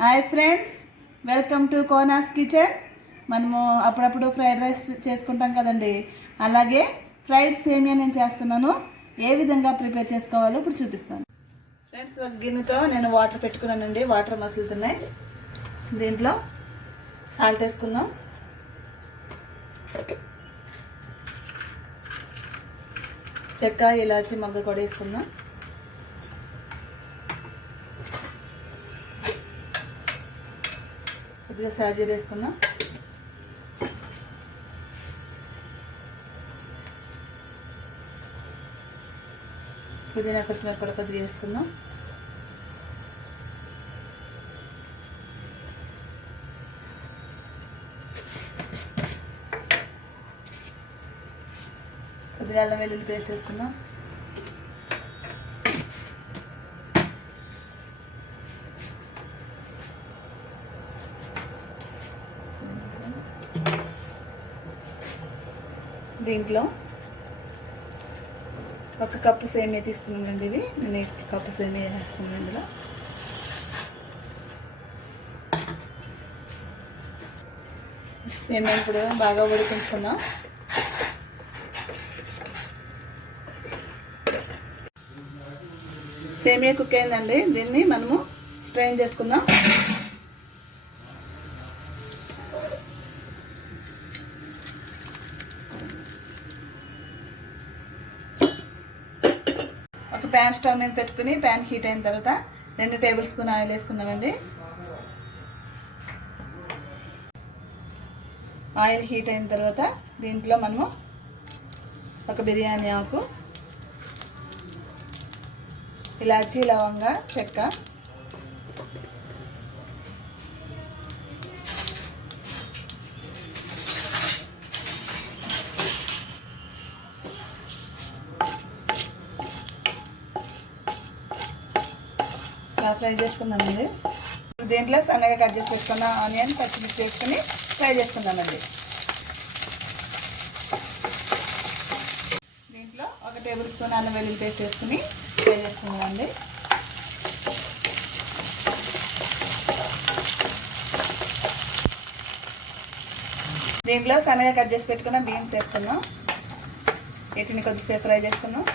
Hi friends, welcome to Kona's kitchen. మనము అప్పుడప్పుడు fried rice చేసుకుంటాం కదండి, అలాగే ఫ్రైడ్ సేమియా నేను చేస్తున్నాను. ఏ విధంగా ప్రిపేర్ చేసుకోవాలో ఇప్పుడు చూపిస్తాను. ఫ్రెండ్స్, ఒక గిన్నెతో నేను వాటర్ పెట్టుకున్నానండి. వాటర్ మసులుతున్నాయి. దీంట్లో సాల్ట్ వేసుకుందాం. చెక్క, ఇలాచి, మొగ్గ కూడా వేసుకుందాం. కొద్దిగా సాజీర వేసుకుందాం. పుదీనా, కొత్తిమీర కూడా కొద్దిగా వేసుకుందాం. కొద్దిగా అల్లం వెల్లుల్లి పేస్ట్ వేసుకుందాం. దీంట్లో ఒక కప్పు సేమియా తీసుకున్నానండి. ఇవి నేను కప్పు సేమియా వేస్తున్నాను ఇందులో. సేమియా ఇప్పుడు బాగా ఉడికించుకుందాం. సేమియా కుక్ అయిందండి. దీన్ని మనము స్ట్రెయిన్ చేసుకుందాం. ఒక ప్యాన్ స్టవ్ మీద పెట్టుకుని ప్యాన్ హీట్ అయిన తర్వాత 2 టేబుల్ స్పూన్ ఆయిల్ వేసుకుందామండి. ఆయిల్ హీట్ అయిన తర్వాత దీంట్లో మనము ఒక బిర్యానీ ఆకు, ఇలాచీ, లవంగా, చెక్క, ఫ్రై చేసుకుందామండి. దీంట్లో సన్నగా కట్ చేసి పెట్టుకున్న ఆనియన్, పచ్చిమిర్చి వేసుకుని ఫ్రై చేసుకుందామండి. దీంట్లో 1 టేబుల్ స్పూన్ అల్లం వెల్లుల్లి పేస్ట్ వేసుకుని ఫ్రై చేసుకుందామండి. దీంట్లో సన్నగా కట్ చేసి పెట్టుకున్న బీన్స్ వేసుకుందాం. వీటిని కొద్దిసేపు ఫ్రై చేసుకుందాం.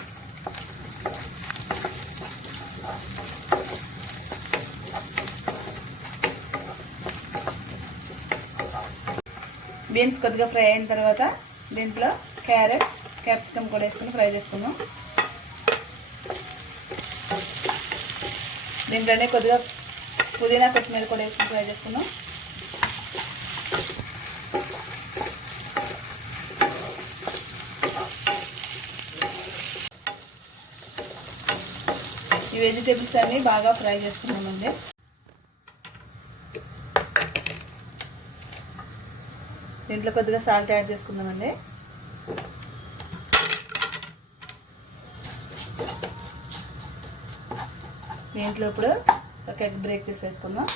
బీన్స్ కొద్దిగా ఫ్రై అయిన తర్వాత దీంట్లో క్యారెట్, క్యాప్సికమ్ కూడా వేసుకుని ఫ్రై చేసుకుందాం. దీంట్లోనే కొద్దిగా పుదీనా, కొత్తిమీర కూడా వేసుకుని ఫ్రై చేసుకుందాం. ఈ వెజిటేబుల్స్ అన్నీ బాగా ఫ్రై చేసుకున్నామండి. దీంట్లో కొద్దిగా సాల్ట్ యాడ్ చేసుకుందామండి. దీంట్లో ఇప్పుడు ఒక ఎగ్ బ్రేక్ చేసేసుకుందాం.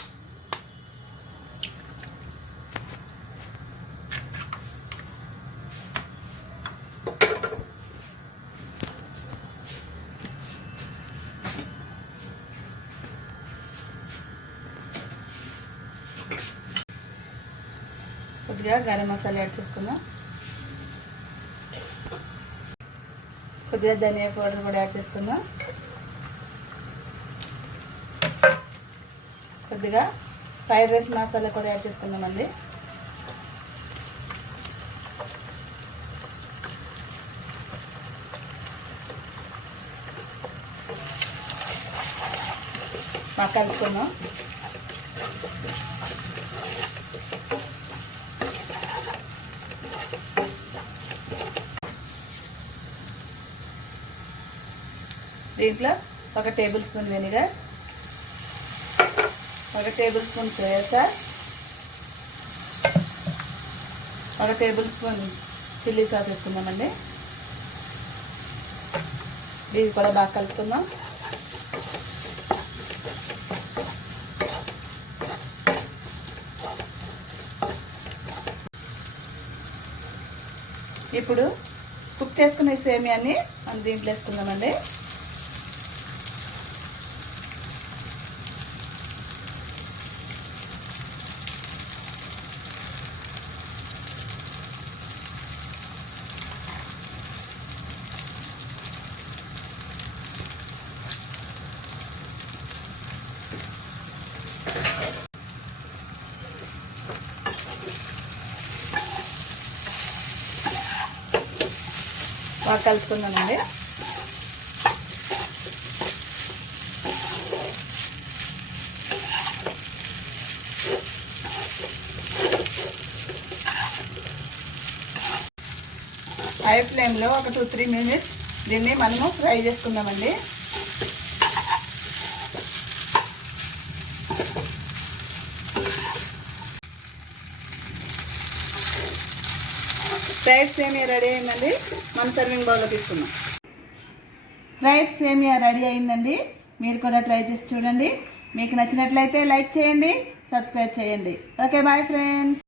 కొద్దిగా గరం మసాలా యాడ్ చేసుకుందాం. కొద్దిగా ధనియా పౌడర్ కూడా యాడ్ చేసుకుందాం. కొద్దిగా ఫ్రైడ్ రైస్ మసాలా కూడా యాడ్ చేసుకుందామండి. బాగా కలుపుకుందాం. దీంట్లో 1 table spoon vinegar, 1 table spoon soya sauce, 1 table spoon chilli sauce వేసుకుందామండి. దీన్ని కూడా బాగా కలుపుకుందాం. ఇప్పుడు కుక్ చేసుకునే సేమియాని మనం దీంట్లో వేసుకుందామండి. బాగా కలుపుకున్నానండి. హై ఫ్లేమ్లో ఒక 2-3 మినిట్స్ దీన్ని మనము ఫ్రై చేసుకుందామండి. ఫ్రైడ్ సేమియా రెడీ అయిందండి. మనం సర్వింగ్ బౌల్లో తీసుకుందాం. ఫ్రైడ్ సేమియా రెడీ అయిందండి. మీరు కూడా ట్రై చేసి చూడండి. మీకు నచ్చినట్లయితే లైక్ చేయండి, సబ్స్క్రైబ్ చేయండి. Okay, bye friends.